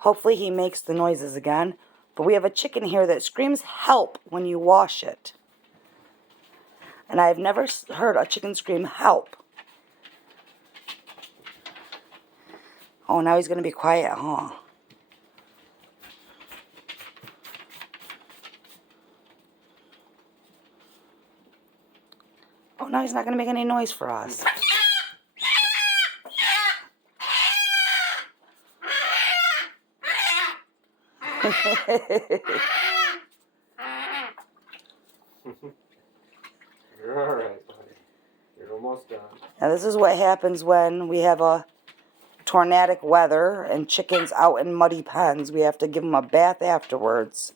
Hopefully he makes the noises again. But we have a chicken here that screams help when you wash it. And I've never heard a chicken scream help. Oh, now he's going to be quiet, huh? Oh, now he's not going to make any noise for us. You're alright, buddy. You're almost done. Now this is what happens when we have a tornadic weather and chickens out in muddy pens. We have to give them a bath afterwards.